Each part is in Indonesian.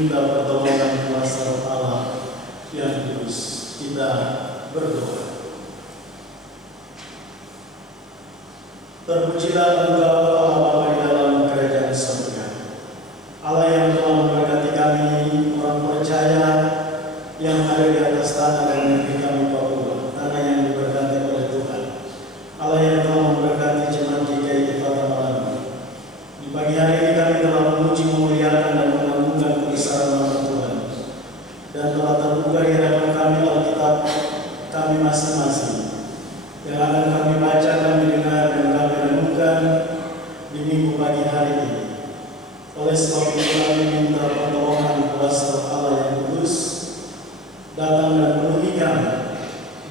minta pertolongan kuasa Allah yang kudus. Kita berdoa. Terpujilah Engkau Allah Bapa di dalam kerajaan surga. Allah yang telah memberkati kami orang percaya yang ada di atas tanah dan negeri kami Papua, tanah yang diberkati oleh Tuhan. Allah yang telah memberkati jemaat GKI di Kota Malang. Di pagi hari ini kami telah memuji, memuliakan dan mengagungkan kebesaran nama Tuhan, dan telah terbuka di hadapan kami Alkitab kami masing-masing yang akan kami baca, kami dengar, dan kami renungkan di minggu pagi hari ini. Oleh sebab itu kami minta pertolongan kuasa Allah yang kudus datang dan penuhi kami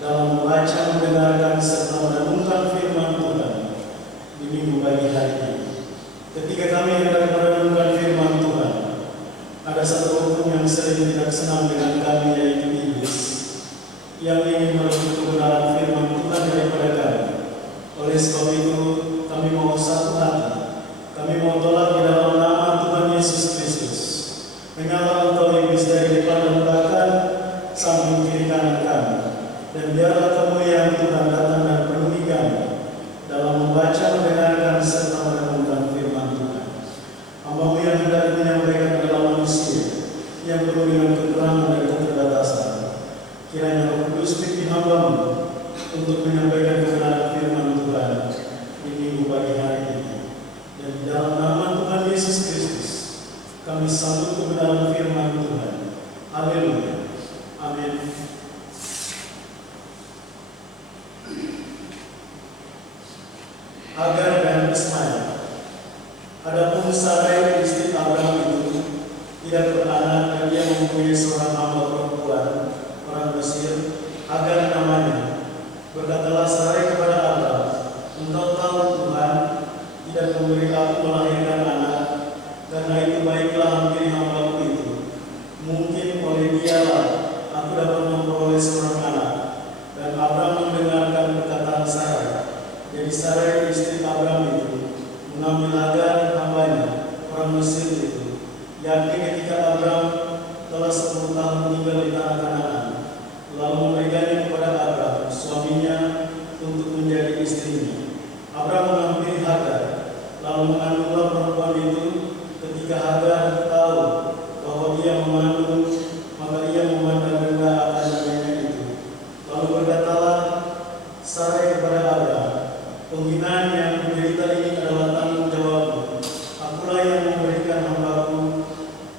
dalam membaca, mendengarkan, serta merenungkan firman Tuhan di minggu pagi hari ini. Ketika kami hendak merenungkan firman Tuhan, ada satu hukum yang sering tidak senang dengan kami, yaitu iblis, yang ingin merebut kebenaran firman Tuhan daripada kami. Oleh sebab itu, kami mau satu hati. Kami mau tolak di dalam nama Tuhan Yesus Kristus. Menyala engkau iblis dari depan dan belakang, samping kiri kanan kami. Dan biarlah kemuliaan Tuhan datang dan penuhi kami dalam membaca, mendengarkan, serta merenungkan firman Tuhan. Hamba-Mu yang hendak menyampaikan adalah manusia yang penuh dengan kekurangan dan keterbatasan. Kiranya Roh Kudus pimpin hamba-Mu untuk menyampaikan kebenaran firman Tuhan di minggu pagi hari ini. Dan di dalam nama Tuhan Yesus Kristus, kami sambut kebenaran firman Tuhan. Haleluya. Amin. Hagar dan Ismail. Adapun Sarai istri Abraham itu tidak beranak, dan dia mempunyai seorang hamba perempuan orang Mesir, Hagar namanya. Berkatalah Sarai kepada Abraham, "Engkau tahu Tuhan tidak memberi aku melahirkan anak, karena itu baiklah hampiri hamba-Mu itu. Mungkin oleh dialah aku dapat memperoleh seorang anak." Dan Abraham mendengarkan perkataan Sarai. Jadi Sarai istri Abraham itu mengambil Hagar hambanya orang Mesir itu, yakni ketika Abraham telah 10 tahun tinggal di tanah Kanaan, lalu memberikannya kepada Abraham suaminya untuk menjadi istrinya. Abraham mengambil Hagar, lalu mengandunglah perempuan itu. Ketika Hagar tahu bahwa dia mengandung, maka ia memandang rendah akan neneknya itu. Lalu berkatalah Sarai kepada Abraham, "Penghinaan yang menderita ini adalah tanggung jawabmu. Akulah yang memberikan hamba-Ku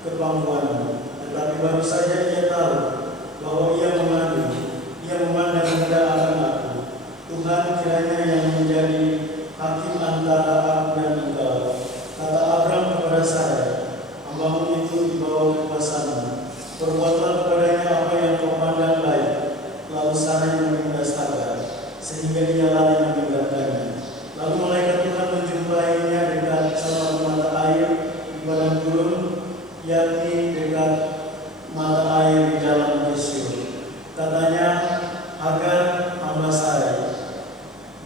ke pangkuanmu." Tetapi baru saja ia tahu bahwa ia mengandung, ia memandang rendah akan aku. Tuhan kiranya yang menjadi hakim antara aku dan engkau. Kata Abraham kepada Sarai, "Hamba-Mu itu di bawah kekuasaan-Mu. Perbuatlah kepadanya apa yang Kau pandang baik." Lalu Sarai menindas Hagar, sehingga ia lari meninggalkannya. Lalu malaikat Tuhan menjumpainya dekat salah mata air di padang gurun, yakni dekat mata air di dalam Yesus. Katanya, "Hagar, hamba Sarai,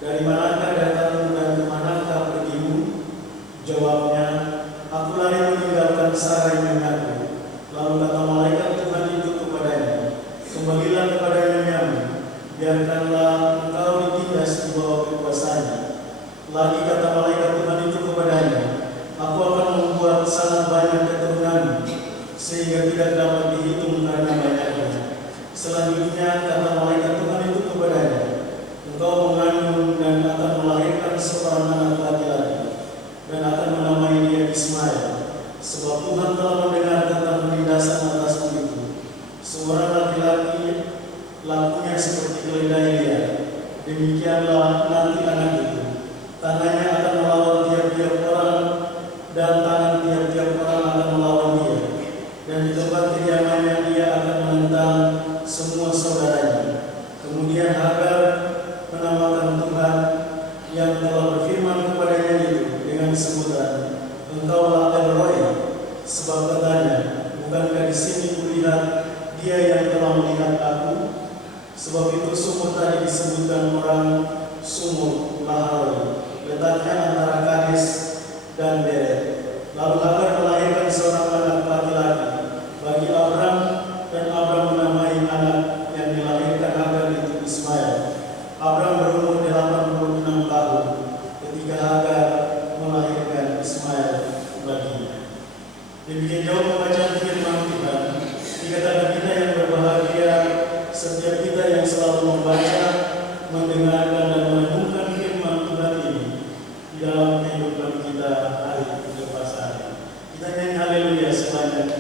dari manakah datangmu dan kemanakah pergimu?" Jawabnya, "Aku lari meninggalkan Sarai nyonya." Lalu kata malaikat Tuhan itu kepadanya, "Kembalilah kepada nyonyamu, biarkanlah engkau ditindas di bawah kekuasaannya." Lagi kata malaikat Tuhan itu kepadanya, "Aku akan membuat sangat banyak keturunanmu, sehingga tidak dapat dihitung karena banyaknya." Selanjutnya kata malaikat Tuhan itu kepadanya, "Engkau mengandung dan akan melahirkan seorang anak laki-laki, dan akan menamai dia Ismail, sebab Tuhan telah mendengar tentang penindasan atasmu itu. Seorang laki-laki lakunya seperti keledai liar. Demikianlah nanti anak itu. Tangannya akan melawan tiap-tiap orang, dan tangan tiap-tiap orang akan melawan dia. Dan di tempat kediamannya dia akan menentang semua saudaranya." Kemudian Hagar menamakan Tuhan yang telah berfirman kepadanya itu dengan sebutan, "Engkaulah El-Roi," sebab katanya, "Bukankah di sini kulihat Dia yang telah melihat aku?" Sebab itu sumur tadi disebutkan orang sumur Lahai, letaknya antara Kades dan Beret. Lalu Hagar melahirkan seorang anak laki-laki,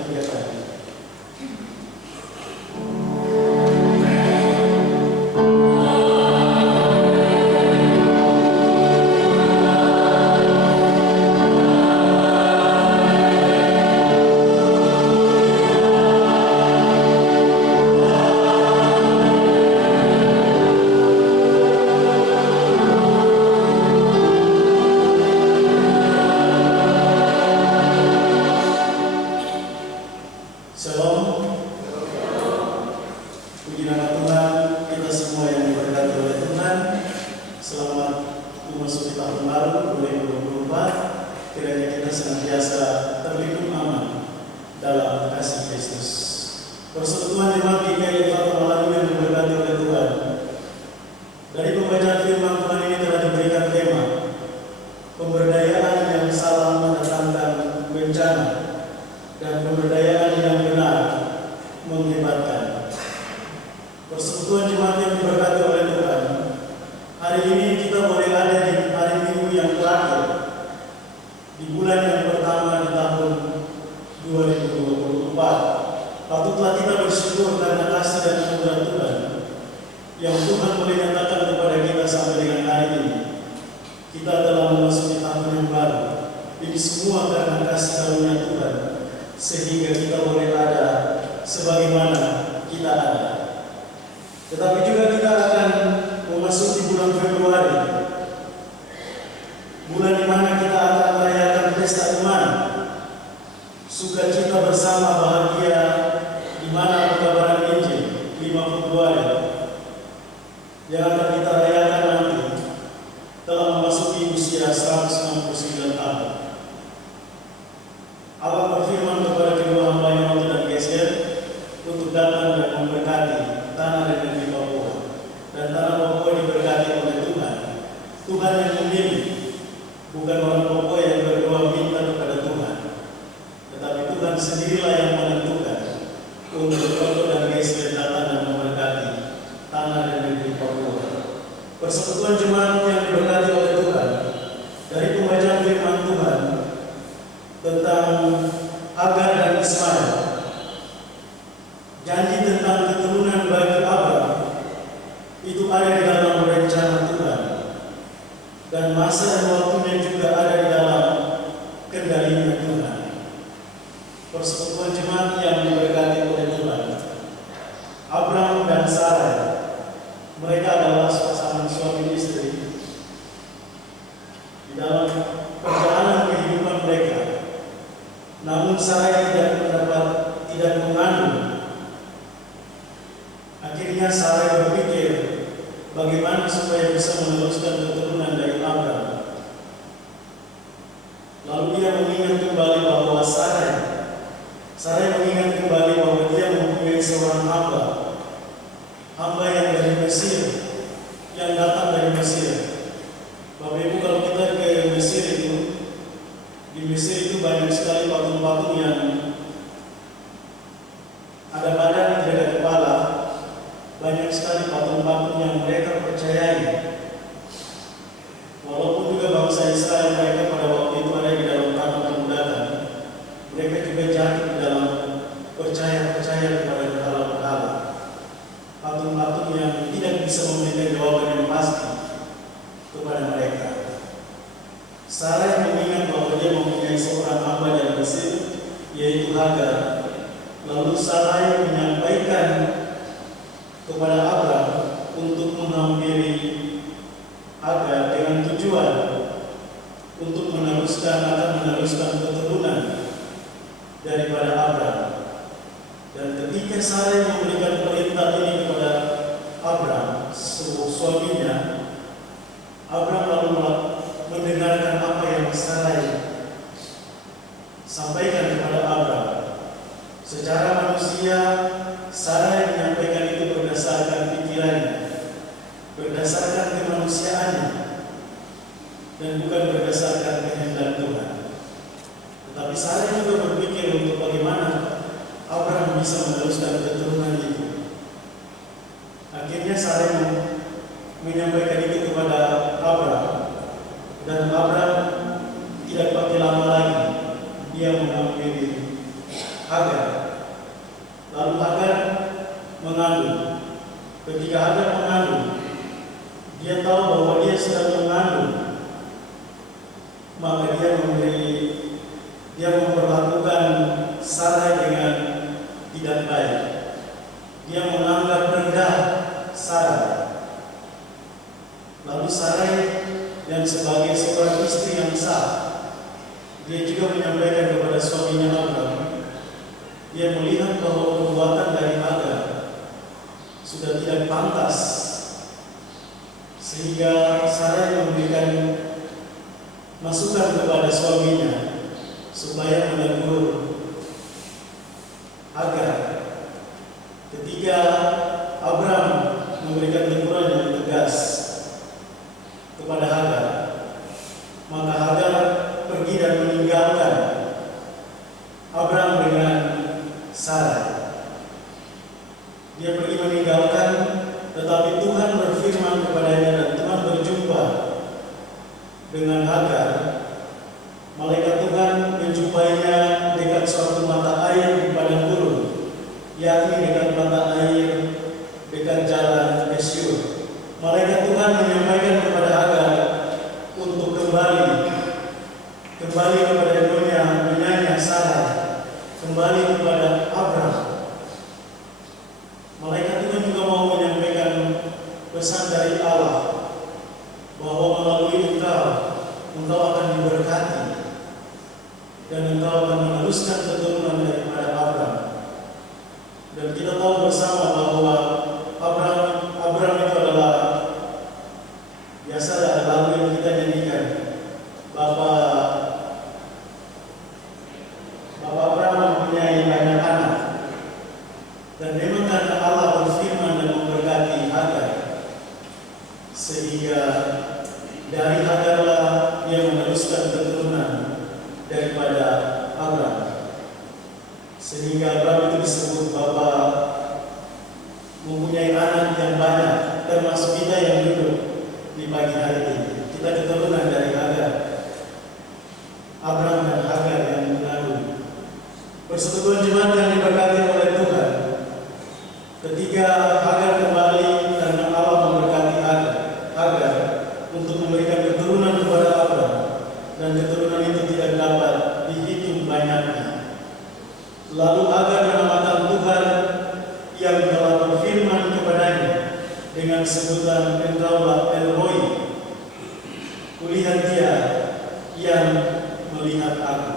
3 kali. Shalom. Puji nama Tuhan, kita semua yang diberkati oleh Tuhan. Selamat memasuki tahun baru 2024. Kiranya kita senantiasa terlindung aman dalam kasih Kristus. Persekutuan jemaat GKI Fatwa Malawi yang diberkati oleh Tuhan. Dari pembacaan firman Tuhan ini telah diberikan tema pemberdayaan yang salah mendatangkan bencana dan pemberdayaan yang benar menghebatkan. Persekutuan jemaat yang diberkati oleh Tuhan, hari ini kita boleh ada di hari Minggu yang terakhir di bulan yang pertama di tahun 2024. Patutlah kita bersyukur karena kasih dan anugerah Tuhan yang Tuhan boleh nyatakan kepada kita sampai dengan hari ini. Kita telah memasuki tahun yang baru. Ini semua karena kasih karunia Tuhan, sehingga kita boleh ada sebagaimana kita ada. Tetapi juga kita akan memasuki bulan Februari, bulan di mana kita akan merayakan pesta iman, sukacita bersama bahagia, di mana pengabaran Injil 5 Februari yang akan kita rayakan nanti telah memasuki usia 169 tahun. Allah berfirman kepada kedua hamba-Nya Waktu dan Geser untuk datang dan memberkati tanah dan negeri Papua. Dan tanah Papua diberkati oleh Tuhan. Tuhan yang memilih, bukan orang Papua yang berdoa minta kepada Tuhan, tetapi Tuhan sendirilah yang menentukan untuk Waktu dan Geser datang dan memberkati tanah dan negeri Papua. Persekutuan jemaat yang diberkati oleh Tuhan, dari pembacaan firman Tuhan tentang Hagar dan Ismail, janji tentang keturunan bagi Abraham itu ada di dalam rencana Tuhan, dan masa dan waktunya juga ada di dalam kendalinya Tuhan. Persekutuan jemaat yang diberkati oleh Tuhan, Abraham dan Sarai, mereka adalah pasangan suami istri di dalam perjalanan kehidupan mereka. Namun Sarai tidak mengandung. Akhirnya Sarai berpikir bagaimana supaya bisa meneruskan keturunan dari Abraham. Lalu dia mengingat kembali bahwa Sarai mengingat kembali bahwa dia mempunyai seorang hamba yang dari Mesir, yang datang dari Mesir. Bapak Ibu, kalau kita ke Mesir itu, di Mesir itu banyak sekali patung-patung yang ada badan, tidak ada kepala. Banyak sekali patung-patung yang mereka percayai. Walaupun juga bangsa Israel mereka pada waktu itu ada di dalam tanah perbudakan, mereka juga jatuh di dalam percaya kepada berhala-berhala. Patung-patung yang tidak bisa memberikan jawaban yang pasti kepada mereka. Sarai mengingat bahwa dia mempunyai seorang hamba dari Mesir, yaitu Hagar. Lalu Sarai menyampaikan kepada Abraham untuk menghampiri Hagar dengan tujuan untuk meneruskan keturunan daripada Abraham. Dan ketika Sarai memberikan perintah ini kepada Abraham, suaminya, Abraham lalu mendengarkan apa yang Sarai sampaikan kepada Abraham. Secara manusia, Sarai menyampaikan itu berdasarkan pikirannya, berdasarkan kemanusiaannya, dan bukan berdasarkan kehendak Tuhan. Tetapi Sarai juga berpikir untuk bagaimana Abraham bisa meneruskan keturunan itu. Akhirnya Sarai menyampaikan itu kepada Abraham, dan Abraham tidak pakai lama lagi, dia menghampiri Hagar. Hagar. Lalu Hagar mengandung. Ketika Hagar mengandung, dia tahu bahwa dia sedang mengandung, maka dia memperlakukan Sarai dengan tidak baik. Dia menganggap rendah Sarai. Lalu Sarai yang sebagai seorang istri yang sah, dia juga menyampaikan kepada suaminya Abraham. Dia melihat bahwa perbuatan dari Hagar sudah tidak pantas, sehingga Sarai memberikan masukan kepada suaminya supaya menegur Hagar. Ketika Abraham memberikan teguran yang tegas kepada Hagar, maka Hagar pergi dan meninggalkan Abraham dengan Sarai. Dia pergi meninggalkan, tetapi Tuhan berfirman kepadanya dan Tuhan berjumpa dengan Hagar. Malaikat Tuhan menjumpainya dekat suatu mata air di padang gurun, yakni dekat mata air dekat jalan Esyur. Malaikat Tuhan menyampaikan kepada Hagar untuk kembali kepada nyonya Sarai, kembali kepada Abraham. Malaikat Tuhan juga mau menyampaikan pesan dari Allah bahwa melalui engkau akan diberkati dan engkau akan meneruskan keturunan daripada Abraham. Dan kita tahu bersama bahwa Abraham itu adalah biasa ada lagu yang kita nyanyikan, Bapak Abraham mempunyai banyak anak. Dan memang karena Allah berfirman dan memberkati Hagar, sehingga dari Hagarlah dia meneruskan keturunan daripada Abraham, sehingga Abraham itu disebut Bapak mempunyai anak yang banyak, termasuk kita yang duduk di pagi hari ini. Kita keturunan dari Hagar, Abraham dan Hagar yang mengandung. Persekutuan jemaat yang diberkati oleh Tuhan, ketika Hagar kembali karena Allah memberkati Hagar untuk memberikan keturunan kepada Abraham, dan keturunan itu tidak dapat dihitung banyaknya. Lalu Hagar menamakan Tuhan yang telah berfirman kepadanya dengan sebutan Engkaulah El Roi, kulihat Dia yang melihat aku.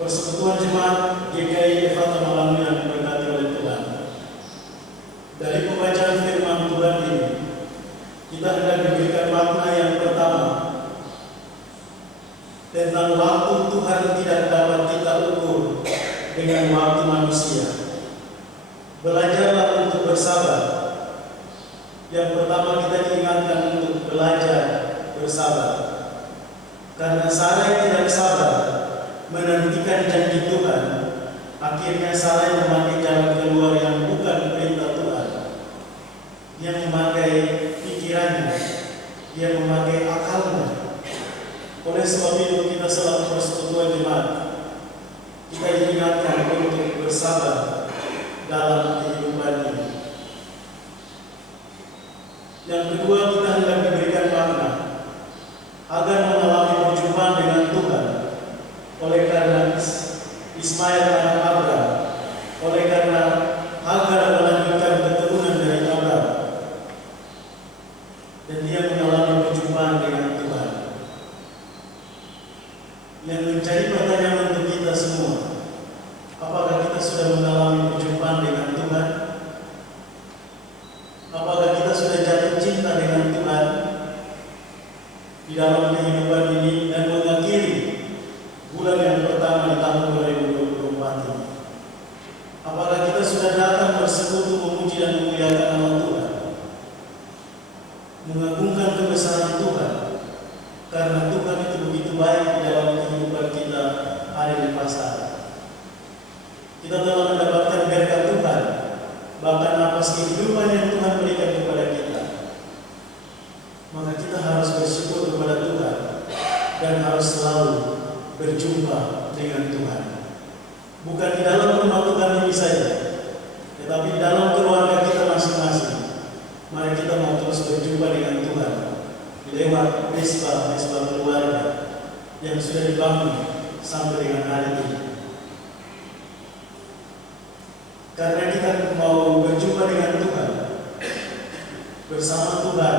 Persekutuan jemaat GKI Efata Malam yang diberkati oleh Tuhan, dari pembacaan firman Tuhan ini kita hendak diberikan makna yang pertama tentang waktu Tuhan tidak dapat kita ukur dengan waktu manusia. Belajarlah untuk bersabar. Yang pertama kita diingatkan untuk belajar bersabar, karena Sarai tidak sabar menantikan janji Tuhan. Akhirnya Sarai memakai jalan keluar yang bukan perintah Tuhan. Dia memakai pikirannya, dia memakai akalnya. Oleh sebab itu kita selalu persekutuan jemaat, kita diingatkan untuk bersabar dalam kehidupan ini. Yang kedua, kita hendak diberikan makna agar mengalami perjumpaan dengan Tuhan. Oleh karena Ismail anak Abraham, oleh karena Hagar melanjutkan keturunan dari Abraham, dan dia mengalami perjumpaan dengan Tuhan. Yang menjadi pertanyaan untuk kita semua, apakah kita sudah mengalami perjumpaan dengan Tuhan? Apakah kita sudah jatuh cinta dengan Tuhan di dalam kehidupan ini dan mengakhiri bulan yang pertama di tahun 2024 ini? Apakah kita sudah datang bersekutu memuji dan memuliakan nama Tuhan, mengagungkan kebesaran Tuhan, karena Tuhan itu begitu baik di dalam kehidupan kita hari lepas hari. Kita telah mendapatkan berkat Tuhan, bahkan napas kehidupan yang Tuhan berikan kepada kita. Maka kita harus bersyukur kepada Tuhan dan harus selalu berjumpa dengan Tuhan. bukan di dalam rumah Tuhan ini saja, tetapi di dalam keluarga kita masing-masing. Mari kita mau terus berjumpa dengan Tuhan lewat mesbah keluarga yang sudah dibangun sampai dengan hari ini. Karena kita mau berjumpa dengan Tuhan, bersama Tuhan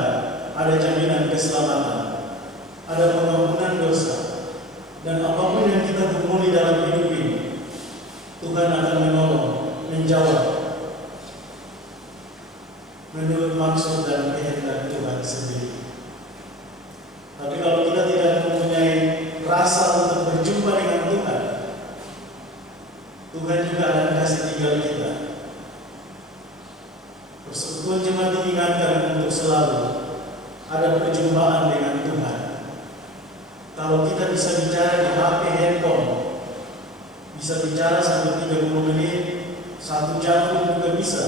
ada jaminan keselamatan, ada pengampunan dosa, dan apapun yang kita gumuli dalam hidup ini, Tuhan akan menolong, menjawab menurut maksud dan kehendak Tuhan sendiri. Tapi kalau kita tidak mempunyai rasa untuk berjumpa dengan Tuhan, Tuhan juga akan kasih tinggal kita. Persekutuan jemaat diingatkan untuk selalu ada perjumpaan dengan Tuhan. Kalau kita bisa bicara di HP handphone, bisa bicara sampai 30 menit, 1 jam pun juga bisa.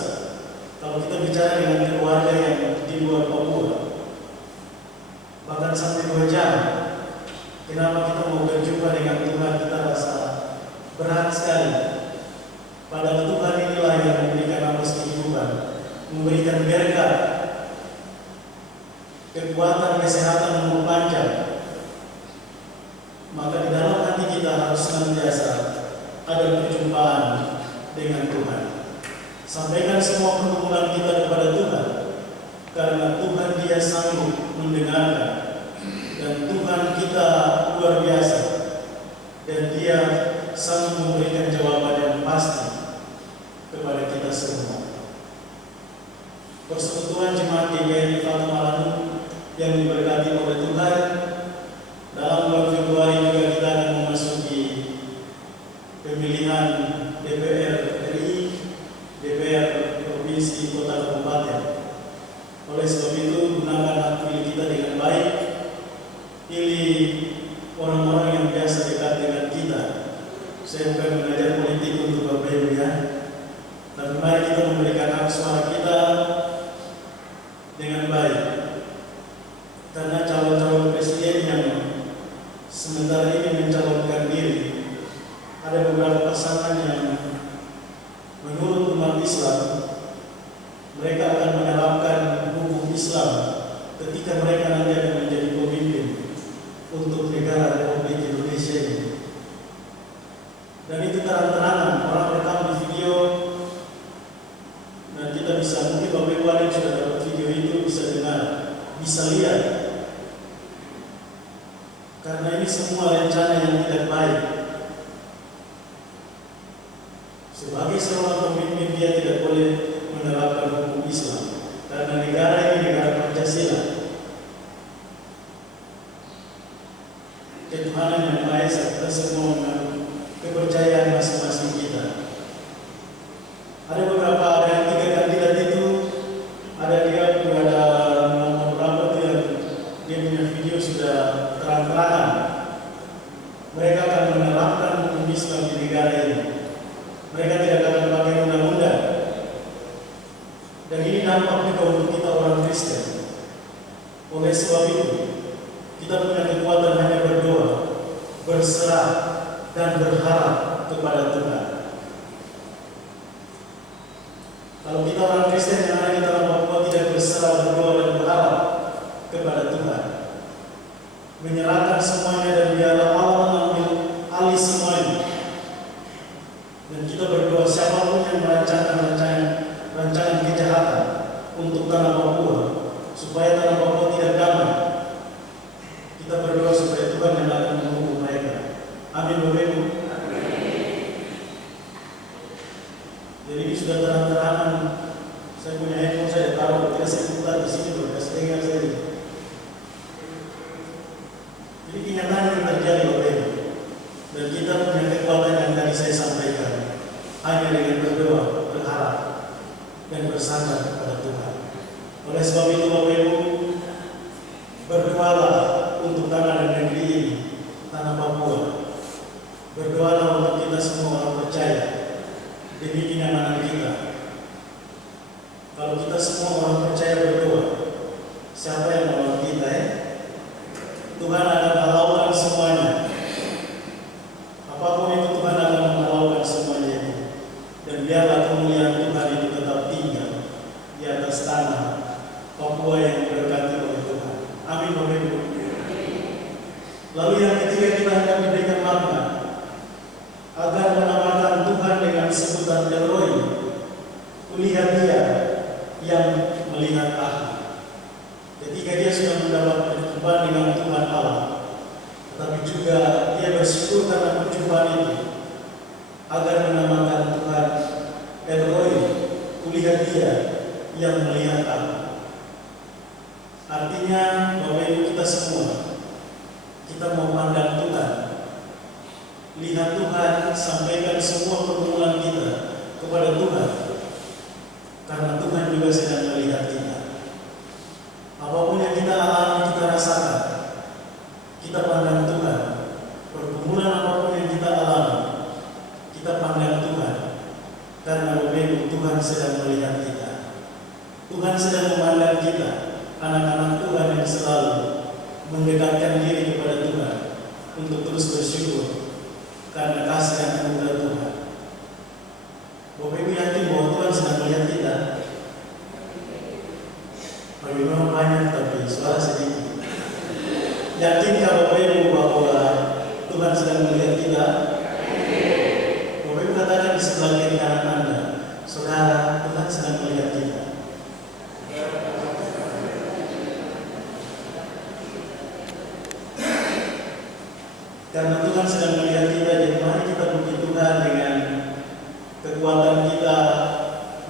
Kalau kita bicara dengan keluarga yang di luar Papua, bahkan sampai 2 jam, kenapa kita mau berjumpa dengan Tuhan? Kita rasa berat sekali. Padahal Tuhan inilah yang memberikan nafas kehidupan, memberikan berkat, kekuatan, kesehatan, umur panjang. Maka di dalam hati kita harus senantiasa ada perjumpaan dengan Tuhan. Sampaikan semua pergumulan kita kepada Tuhan, karena Tuhan Dia sanggup mendengarkan, dan Tuhan kita luar biasa, dan Dia sanggup memberikan jawaban yang pasti kepada kita semua. Persekutuan Jemaat GKI Fathom Alanu yang diberkati oleh Tuhan, dalam bulan Februari juga kita akan memasuki pemilihan DPR RI, DPR Provinsi Kota Kabupaten. Oleh sebab itu, gunakan hak pilih kita dengan baik. Pilih orang-orang yang biasa dekat dengan kita. Saya bukan mengajar politik untuk Bapak Ibu ya, tapi mari kita memberikan hak suara kita dengan baik. Karena calon-calon presiden yang sementara ini mencalonkan diri, ada beberapa pasangan yang menurut umat Islam mereka akan menerapkan hukum Islam ketika mereka nanti akan menjadi pemimpin untuk negara Republik Indonesia ini. Dan itu terang-terangan, orang rekam di video, dan kita bisa, mungkin Bapak Ibu yang sudah dapat video itu bisa dengar, bisa lihat. Karena ini semua rencana yang tidak baik. Sebagai seorang pemimpin, dia tidak boleh menerapkan hukum Islam, karena negara ini negara Pancasila. Ketuhanan yang Maha Esa, kita semua menganut kepercayaan masing-masing kita. Ada beberapa, ada yang 3 kandidat itu, ada nama berapa tuh yang dia punya video sudah terang-terangan. Mereka akan menerapkan hukum Islam di negara ini. Mereka tidak akan pakai undang-undang. Dan ini nampak juga untuk kita orang Kristen. Oleh sebab itu, kita punya kekuatan hanya berdoa, berserah, dan berharap kepada Tuhan. Kalau kita orang Kristen yang ada di dalam Papua tidak berserah, berdoa, dan berharap kepada Tuhan, menyerahkan semuanya dan biarlah Allah mengambil alih semuanya, dan kita berdoa siapapun yang merancangkan rancangan kejahatan untuk tanah Papua, supaya tanah Papua tidak damai, kita berdoa supaya Tuhan yang akan menghukum mereka. Amin Bapak Ibu. Jadi ini sudah terang-terangan. Saya punya handphone, saya taruh, tidak saya putar di sini, saya dengar saja. Jadi kenyataan yang terjadi Bapak Ibu, dan kita punya kekuatan yang tadi saya sampaikan, hanya dengan berdoa, berharap, dan bersandar kepada Tuhan. Oleh sebab itu Bapak Ibu, berdoalah untuk tanah dan negeri ini, tanah Papua. Berdoalah untuk kita semua orang percaya demi kenyamanan kita. Kalau kita semua orang percaya berdoa, siapa yang melawan kita ya? Tuhan akan melakukan semuanya. Apapun itu Tuhan akan melakukan semuanya. biarlah kemuliaan Tuhan itu tetap tinggal di atas tanah Papua yang diberkati oleh Tuhan. Amin, Bapak Ibu. Lalu yang ketiga, kita akan diberikan makna agar menamakan Tuhan dengan sebutan El Roi. Kulihat Dia yang melihat aku. Ketika dia sudah mendapat perjumpaan dengan Tuhan Allah, tetapi juga dia bersyukur karena perjumpaan itu, agar menamakan Tuhan El Roi. Kulihat Dia yang melihat aku. Artinya, Bapak Ibu, kita semua, kita mau pandang Tuhan, lihat Tuhan, sampaikan semua pergumulan kita kepada Tuhan, karena Tuhan juga sedang melihat kita. Apapun yang kita alami, kita rasakan, kita pandang Tuhan. Pergumulan apapun yang kita alami, kita pandang Tuhan, karena Bapak Ibu, Tuhan sedang melihat kita. Tuhan sedang memandang kita, anak-anak Tuhan yang selalu mendekatkan diri kepada Tuhan untuk terus bersyukur karena kasih dan anugerah Tuhan. Bapak Ibu yakin bahwa Tuhan sedang melihat kita? Bagi memang banyak tapi suara sedikit. Yakinkah Bapak Ibu bahwa Tuhan sedang melihat kita? Bapak Ibu katakan di sebelah kiri kanan Anda, saudara, Tuhan sedang melihat kita. Karena Tuhan sedang melihat kita, jadi mari kita puji Tuhan dengan kekuatan kita,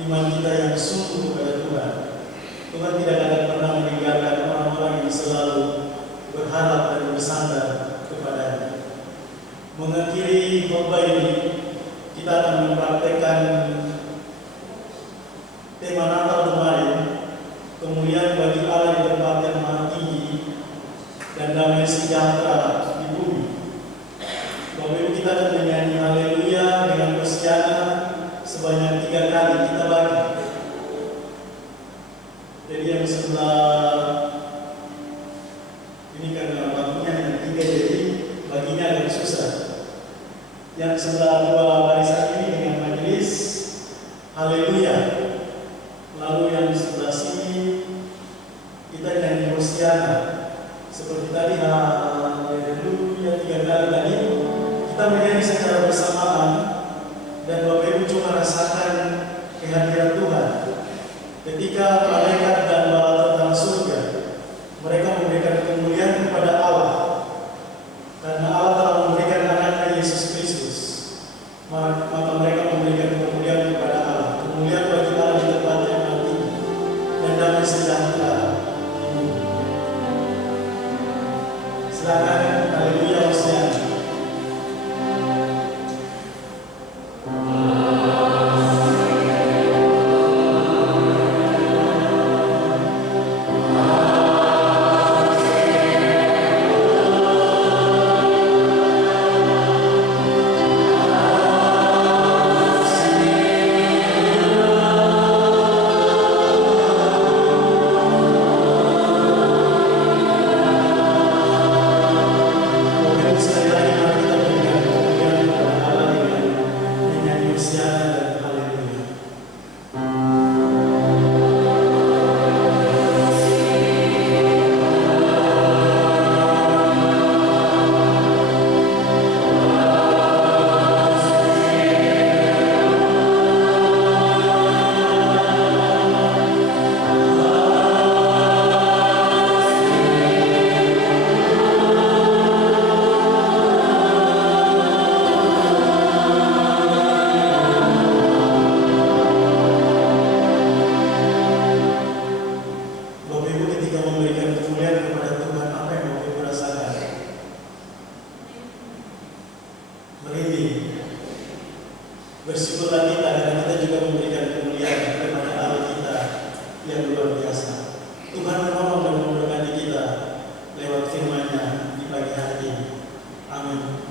iman kita yang sungguh kepada Tuhan. Tuhan tidak akan pernah meninggalkan orang-orang yang selalu berharap dan bersandar kepada-Nya. Mengakhiri khotbah ini, kita akan mempraktekkan tema Natal kemarin, kemuliaan bagi Allah di tempat yang maha tinggi dan damai sejahtera di bumi. Bapak Ibu, kita akan menyanyi Haleluya dengan Hosiana sebanyak 3 kali kita bagi. Jadi yang sebelah ini karena waktunya yang 3, jadi baginya agak susah. Yang sebelah 2 barisan ini dengan majelis Haleluya. Lalu yang sebelah sini kita nyanyi Hosiana seperti tadi Haleluya 3 kali tadi. Kita menyanyi secara bersamaan dan Bapak Ibu cuma rasakan kehadiran Tuhan. Ketika malaikat dan bala tentang surga, mereka memberikan kemuliaan kepada Allah, karena Allah telah memberikan anaknya Yesus Kristus. Maka mereka memberikan kemuliaan kepada Allah, kemuliaan bagi Allah di tempat yang nanti dan damai sejahtera. Silakan Haleluya Hosiana. Bersyukurlah kita karena kita juga memberikan kemuliaan kepada Allah kita yang luar biasa. Tuhan menolong dan memberkati kita lewat firman-Nya di pagi hari ini. Amin.